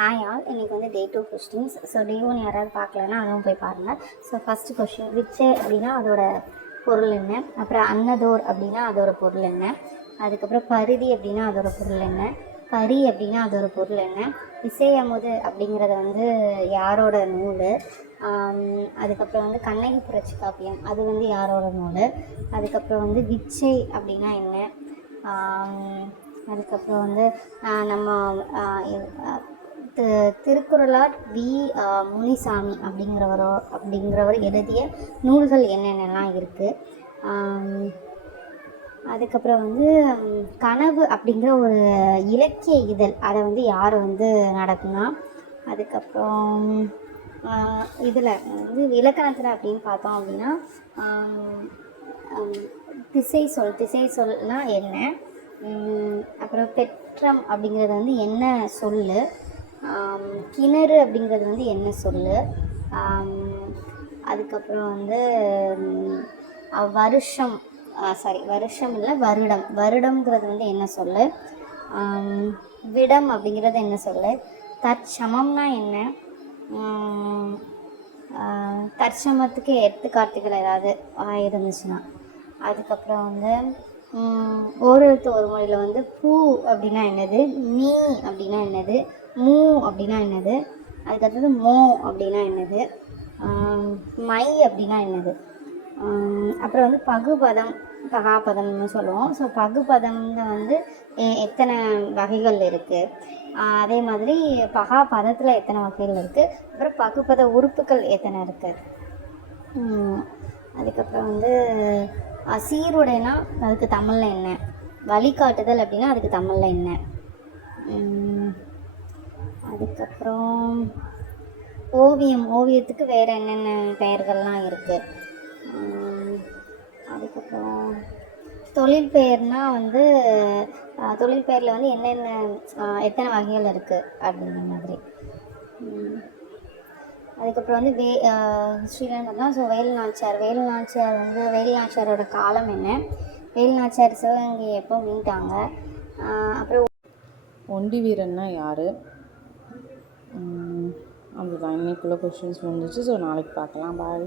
Hi all, இன்றைக்கி வந்து டே 2 questions. So day 1 யாராவது பார்க்கலன்னா அதுவும் போய் பாருங்கள். ஸோ ஃபஸ்ட்டு கொஸ்டின், விச்சே அப்படின்னா அதோட பொருள் என்ன? அப்புறம் அன்னதோர் அப்படின்னா அதோட பொருள் என்ன? அதுக்கப்புறம் பருதி அப்படின்னா அதோட பொருள் என்ன? பரி அப்படின்னா அதோட பொருள் என்ன? இசையமுது அப்படிங்கிறத வந்து யாரோட நூல்? அதுக்கப்புறம் வந்து கண்ணகி புரட்சி காப்பியம் அது வந்து யாரோட நூல்? அதுக்கப்புறம் வந்து விச்சை அப்படின்னா என்ன? அதுக்கப்புறம் வந்து நம்ம திருக்குறளார் முனிசாமி அப்படிங்கிறவர் எழுதிய நூல்கள் என்னென்னலாம் இருக்குது. அதுக்கப்புறம் வந்து கனவு அப்படிங்கிற ஒரு இலக்கிய இதழ் அதை வந்து யார் வந்து நடக்குனா. அதுக்கப்புறம் இதில் வந்து இலக்கணத்தில் அப்படின்னு பார்த்தோம் அப்படின்னா திசை சொல்னால் என்ன? அப்புறம் பெற்றம் அப்படிங்கிறது வந்து என்ன சொல்லு? கிணறு அப்படிங்கிறது வந்து என்ன சொல்லு? அதுக்கப்புறம் வந்து வருஷம் இல்லை வருடம்ங்கிறது வந்து என்ன சொல்லு? விடம் அப்படிங்கிறது என்ன சொல்லு? தற்சமம்னா என்ன? தற்சமத்துக்கு எடுத்துக்காட்டுகள் ஏதாவது இருந்துச்சுன்னா. அதுக்கப்புறம் வந்து ஓரெழுத்து ஒரு மொழியில் வந்து பூ அப்படின்னா என்னது? மீ அப்படின்னா என்னது? மூ அப்படின்னா என்னது? அதுக்கடுத்தது மோ அப்படின்னா என்னது? மை அப்படின்னா என்னது? அப்புறம் வந்து பகாபதம்னு சொல்லுவோம். ஸோ பகுபதம்னு வந்து எத்தனை வகைகள் இருக்குது? அதே மாதிரி பகாபதத்தில் எத்தனை வகைகள் இருக்குது? அப்புறம் பகுபத உறுப்புகள் எத்தனை இருக்குது? அதுக்கப்புறம் வந்து சீருடைனா அதுக்கு தமிழில் என்ன? வழிகாட்டுதல் அப்படின்னா அதுக்கு தமிழில் என்ன? அதுக்கப்புறம் ஓவியத்துக்கு வேறு என்னென்ன பெயர்கள்லாம் இருக்குது? அதுக்கப்புறம் தொழில் பெயர்னால் வந்து தொழில் பெயரில் வந்து என்னென்ன எத்தனை வகைகள் இருக்குது அப்படிங்கிற மாதிரி. அதுக்கப்புறம் வந்து ஸ்ரீலங்கா. ஸோ வேலுநாச்சியாரோட காலம் என்ன? வேலுநாச்சியார் சிவகங்கையை எப்போ மீட்டாங்க? அப்புறம் ஒண்டி வீரன்னா யார்? அதுதான் இன்னைக்குள்ள கொஸ்டின்ஸ் முடிஞ்சிச்சு. ஸோ நாளைக்கு பார்க்கலாம். பாய்.